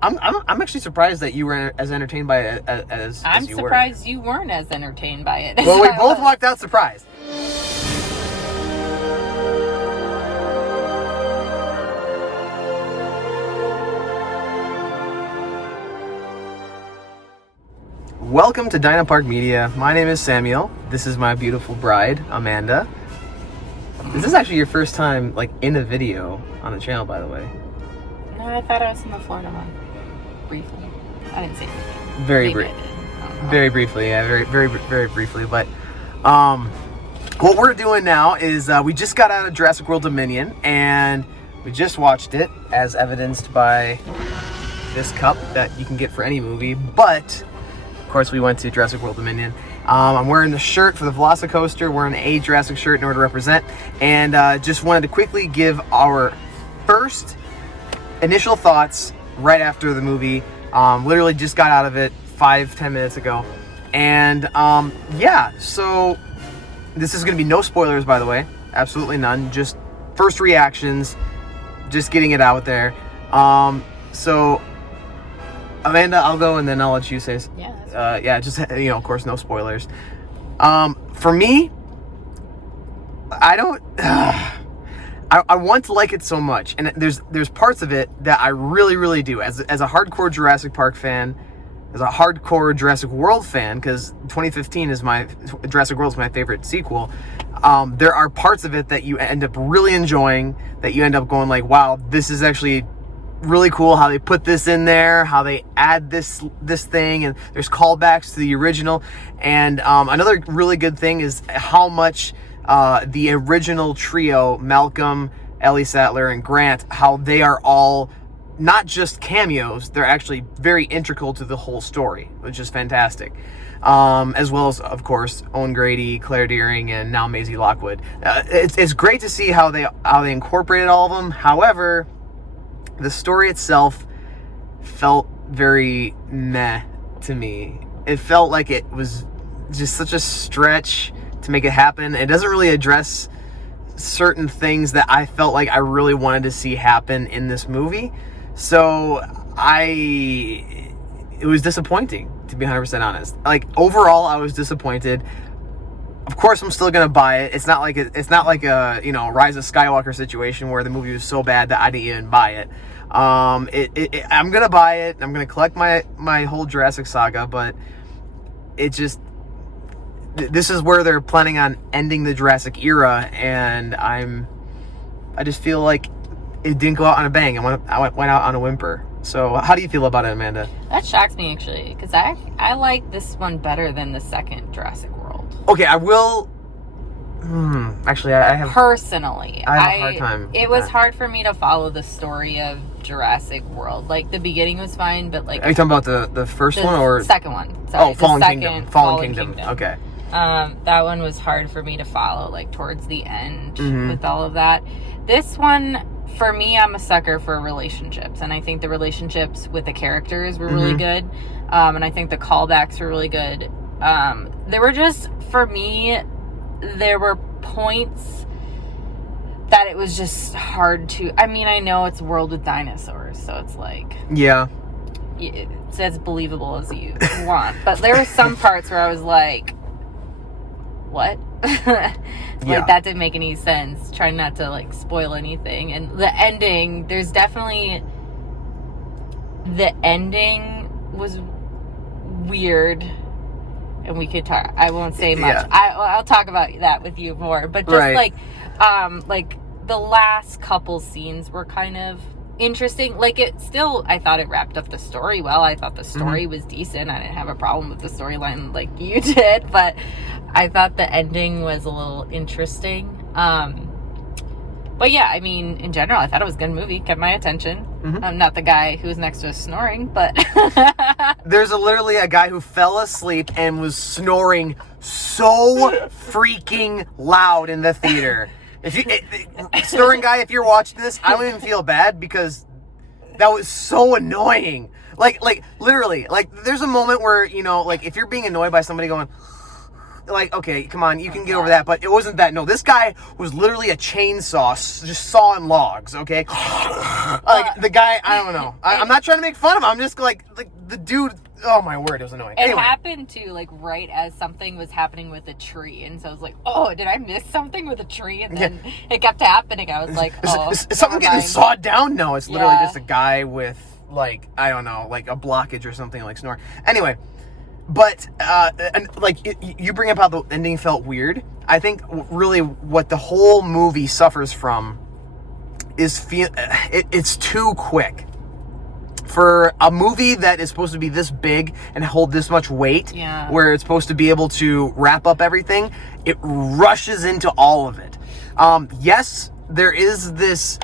I'm actually surprised that you were as entertained by it as I'm you were. surprised you weren't as entertained by it. Well, we both walked out surprised. Welcome to Dino Park Media. My name is Samuel. This is my beautiful bride, Amanda. This is actually your first time, like, in a video on the channel, by the way. No, I thought I was in the Florida one. Briefly. I didn't see it. Very briefly, yeah, very briefly. But what we're doing now is we just got out of Jurassic World Dominion, and we just watched it, as evidenced by this cup that you can get for any movie. But of course, we went to Jurassic World Dominion. I'm wearing the shirt for the Velocicoaster, wearing a Jurassic shirt in order to represent, and just wanted to quickly give our first initial thoughts right after the movie. Literally just got out of it 5-10 minutes ago. And yeah, so this is going to be no spoilers, by the way. Absolutely none. Just first reactions, just getting it out there. So Amanda, I'll go and then I'll let you say. Yeah, just, of course, no spoilers. For me, I don't. I want to like it so much, and there's parts of it that I really do. As a hardcore Jurassic Park fan, as a hardcore Jurassic World fan, because 2015 is Jurassic World is my favorite sequel. There are parts of it that you end up really enjoying, that you end up going like, wow, this is actually really cool how they put this in there, how they add this thing, and there's callbacks to the original. And another really good thing is how much the original trio, Malcolm, Ellie Sattler, and Grant, how they are all not just cameos, they're actually very integral to the whole story, which is fantastic. As well as, of course, Owen Grady, Claire Dearing, and now Maisie Lockwood. It's great to see how they incorporated all of them. However, the story itself felt very meh to me. It felt like it was just such a stretch to make it happen. It doesn't really address certain things that I felt like I really wanted to see happen in this movie. So it was disappointing, to be 100% honest. Like, overall, I was disappointed. Of course, I'm still gonna buy it. It's not like a Rise of Skywalker situation where the movie was so bad that I didn't even buy it. I'm gonna buy it. I'm gonna collect my whole Jurassic saga, but it just, this is where they're planning on ending the Jurassic era, and I just feel like it didn't go out on a bang. I went out on a whimper. So how do you feel about it, Amanda? That shocks me, actually, because I like this one better than the second Jurassic World. Okay, I will. Actually, I have. Personally, I have a hard time. It was hard for me to follow the story of Jurassic World. Like, the beginning was fine, but like. Are you talking about the first one or second one? Sorry, Fallen Kingdom. Fallen Kingdom. Okay. That one was hard for me to follow, like, towards the end with all of that. This one, for me, I'm a sucker for relationships, and I think the relationships with the characters were really good, and I think the callbacks were really good. There were just, for me, there were points that it was just hard to, I mean, I know it's a world with dinosaurs, so it's like, yeah, it's as believable as you want, but there were some parts where I was like, what? Like, that didn't make any sense. Trying not to, like, spoil anything. And the ending, there's definitely, the ending was weird, and we could talk, I won't say much. I'll talk about that with you more, but just like the last couple scenes were kind of interesting. Like, it still, I thought it wrapped up the story well. I thought the story was decent. I didn't have a problem with the storyline like you did, but I thought the ending was a little interesting. But yeah, I mean, in general, I thought it was a good movie. Kept my attention. I'm not the guy who was next to us snoring, but there's literally a guy who fell asleep and was snoring so freaking loud in the theater. If you, snoring guy, if you're watching this, I don't even feel bad, because that was so annoying. Like literally, like, there's a moment where, like, if you're being annoyed by somebody going, like, okay, come on, you can get over that, but it wasn't that. No, this guy was literally a chainsaw, just sawing logs, okay? Like, the guy, I don't know. I'm not trying to make fun of him. I'm just like the dude, oh my word, it was annoying. It happened too, like, right as something was happening with a tree, and so I was like, oh, did I miss something with a tree? And then it kept happening. I was like, oh, is something getting sawed down? No, it's literally just a guy with, like, I don't know, like a blockage or something, like snore. Anyway, but and like you bring up how the ending felt weird. I think really what the whole movie suffers from is it's too quick. For a movie that is supposed to be this big and hold this much weight, where it's supposed to be able to wrap up everything, it rushes into all of it. Yes, there is this.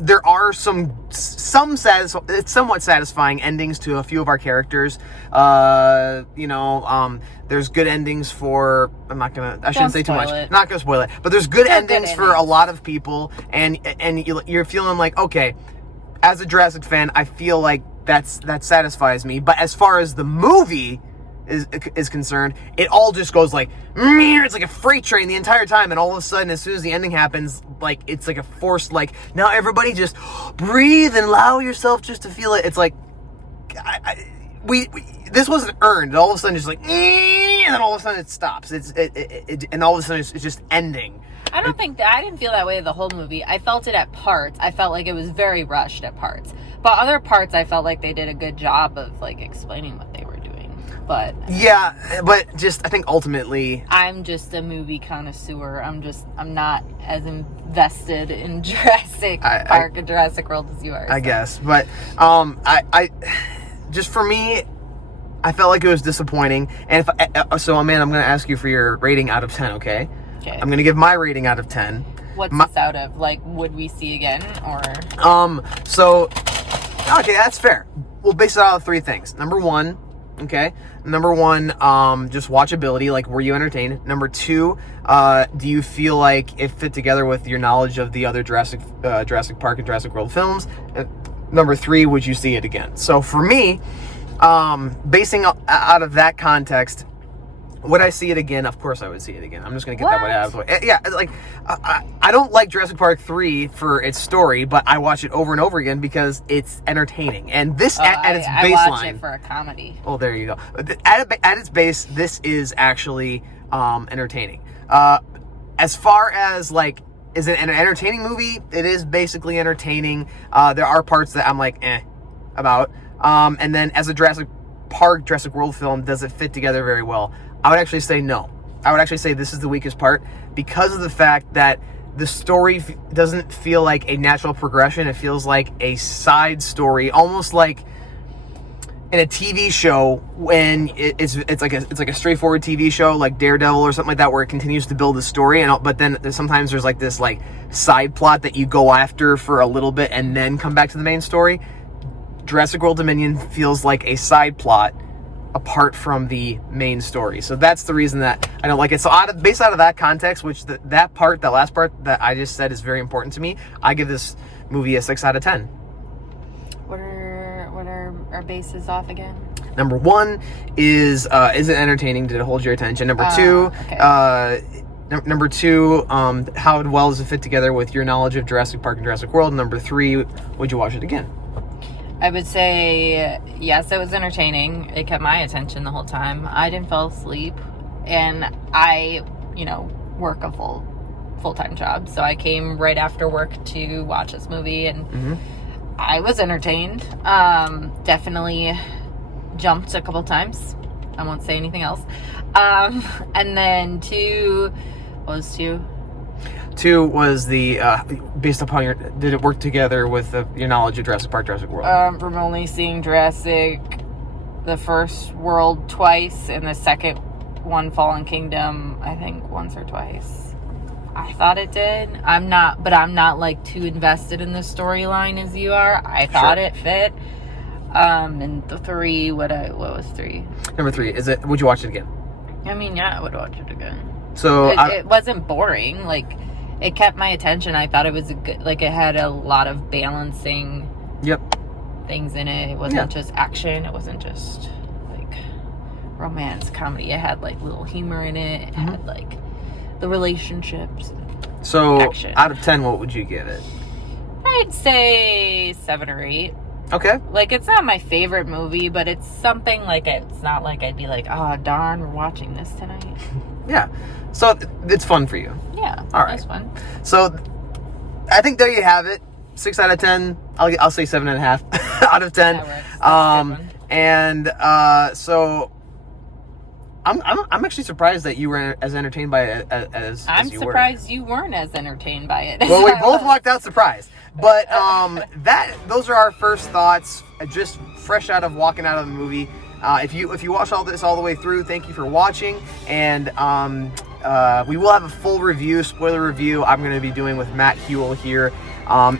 There are some it's somewhat satisfying endings to a few of our characters. There's good endings for. I shouldn't say too much. Not gonna spoil it, but there's good endings for a lot of people, and you're feeling like, okay, as a Jurassic fan, I feel like that satisfies me. But as far as the movie is concerned, it all just goes like, it's like a freight train the entire time, and all of a sudden, as soon as the ending happens, like, it's like a forced, like, now everybody just breathe and allow yourself just to feel it. It's like, this wasn't earned. All of a sudden, it's like, and then all of a sudden it stops. And all of a sudden it's just ending. I didn't feel that way the whole movie. I felt it at parts. I felt like it was very rushed at parts. But other parts, I felt like they did a good job of, like, explaining what they were doing. But yeah, but just, I think ultimately, I'm just a movie connoisseur. I'm not as invested in Jurassic Park and Jurassic World as you are. I guess, but I just, for me, I felt like it was disappointing. And so, Amanda, I'm going to ask you for your rating out of 10. Okay. I'm going to give my rating out of 10. What's this out of? Like, would we see again, or? So, okay, that's fair. We'll base it out of 3 things. Number one, just watchability. Like, were you entertained? Number 2, do you feel like it fit together with your knowledge of the other Jurassic Park and Jurassic World films? Number 3, would you see it again? So for me, basing out of that context, would I see it again? Of course I would see it again. I'm just going to get that one out of the way. Yeah, like, I don't like Jurassic Park 3 for its story, but I watch it over and over again because it's entertaining. And this, at its baseline... I watch it for a comedy. Oh, there you go. At its base, this is actually entertaining. As far as, like, is it an entertaining movie? It is basically entertaining. There are parts that I'm like, about. And then as a Jurassic World film, does it fit together very well? I would actually say no. I would actually say this is the weakest part because of the fact that the story doesn't feel like a natural progression. It feels like a side story, almost like in a TV show when it's like a straightforward TV show like Daredevil or something like that, where it continues to build the story, but then sometimes there's like this like side plot that you go after for a little bit and then come back to the main story. Jurassic World Dominion feels like a side plot apart from the main story. So that's the reason that I don't like it. So based out of that context, which that last part that I just said is very important to me, I give this movie a 6 out of 10. What are our bases off again? Number 1 is it entertaining? Did it hold your attention? Number 2, Number 2, how well does it fit together with your knowledge of Jurassic Park and Jurassic World? Number 3, would you watch it again? I would say, yes, it was entertaining. It kept my attention the whole time. I didn't fall asleep. And I, work a full-time job. So I came right after work to watch this movie. And I was entertained. Definitely jumped a couple times. I won't say anything else. And then 2, what was 2? 2 was the based upon did it work together with your knowledge of Jurassic Park, Jurassic World? From only seeing Jurassic, the first World twice, and the second one, Fallen Kingdom, I think once or twice. I thought it did. I'm not like too invested in the storyline as you are. I thought it fit. And the 3, what was 3? Number 3 is it? Would you watch it again? I mean, yeah, I would watch it again. So it wasn't boring. Like, it kept my attention. I thought it was it had a lot of balancing things in it. It wasn't just action. It wasn't just like romance comedy. It had like little humor in it. It had like the relationships. So, action. out of 10, what would you give it? I'd say 7 or 8. Okay. Like, it's not my favorite movie, but it's something like it's not like I'd be like, oh, darn, we're watching this tonight. Yeah. So, it's fun for you. Yeah. All right. It's fun. So, I think there you have it. 6 out of 10. I'll say 7.5 out of 10. That works. That's a good one. And so I'm actually surprised that you were as entertained by it as I'm you surprised you weren't as entertained by it. Well, we both walked out surprised. But those are our first thoughts, just fresh out of walking out of the movie. If you watch all this all the way through, thank you for watching. And we will have a full review, spoiler review, I'm going to be doing with Matt Hewell here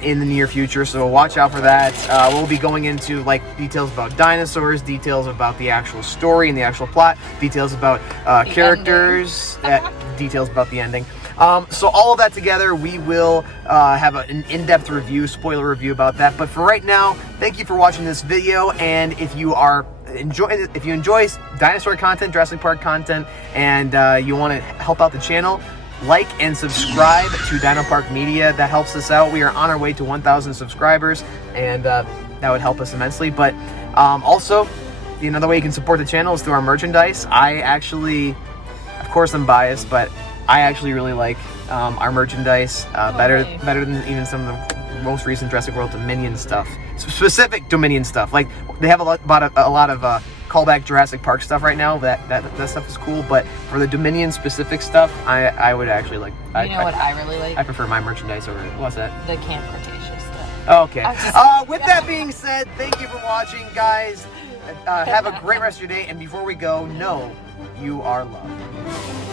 in the near future, so watch out for that. We'll be going into like details about dinosaurs, details about the actual story and the actual plot, details about characters, details about the ending. So all of that together, we will have an in-depth review, spoiler review about that. But for right now, thank you for watching this video. And if you enjoy dinosaur content, Jurassic Park content, and you want to help out the channel, like and subscribe to Dino Park Media. That helps us out. We are on our way to 1,000 subscribers, and that would help us immensely. But also, another way you can support the channel is through our merchandise. I actually, of course, I'm biased, but I actually really like our merchandise better than even some of the most recent Jurassic World Dominion stuff. Specific Dominion stuff. Like, they have a lot of callback Jurassic Park stuff right now. That stuff is cool, but for the Dominion specific stuff, I would actually like. You know what I really like? I prefer my merchandise over. What's that? The Camp Cretaceous stuff. Okay. With that being said, thank you for watching, guys. Have a great rest of your day, and before we go, know you are loved.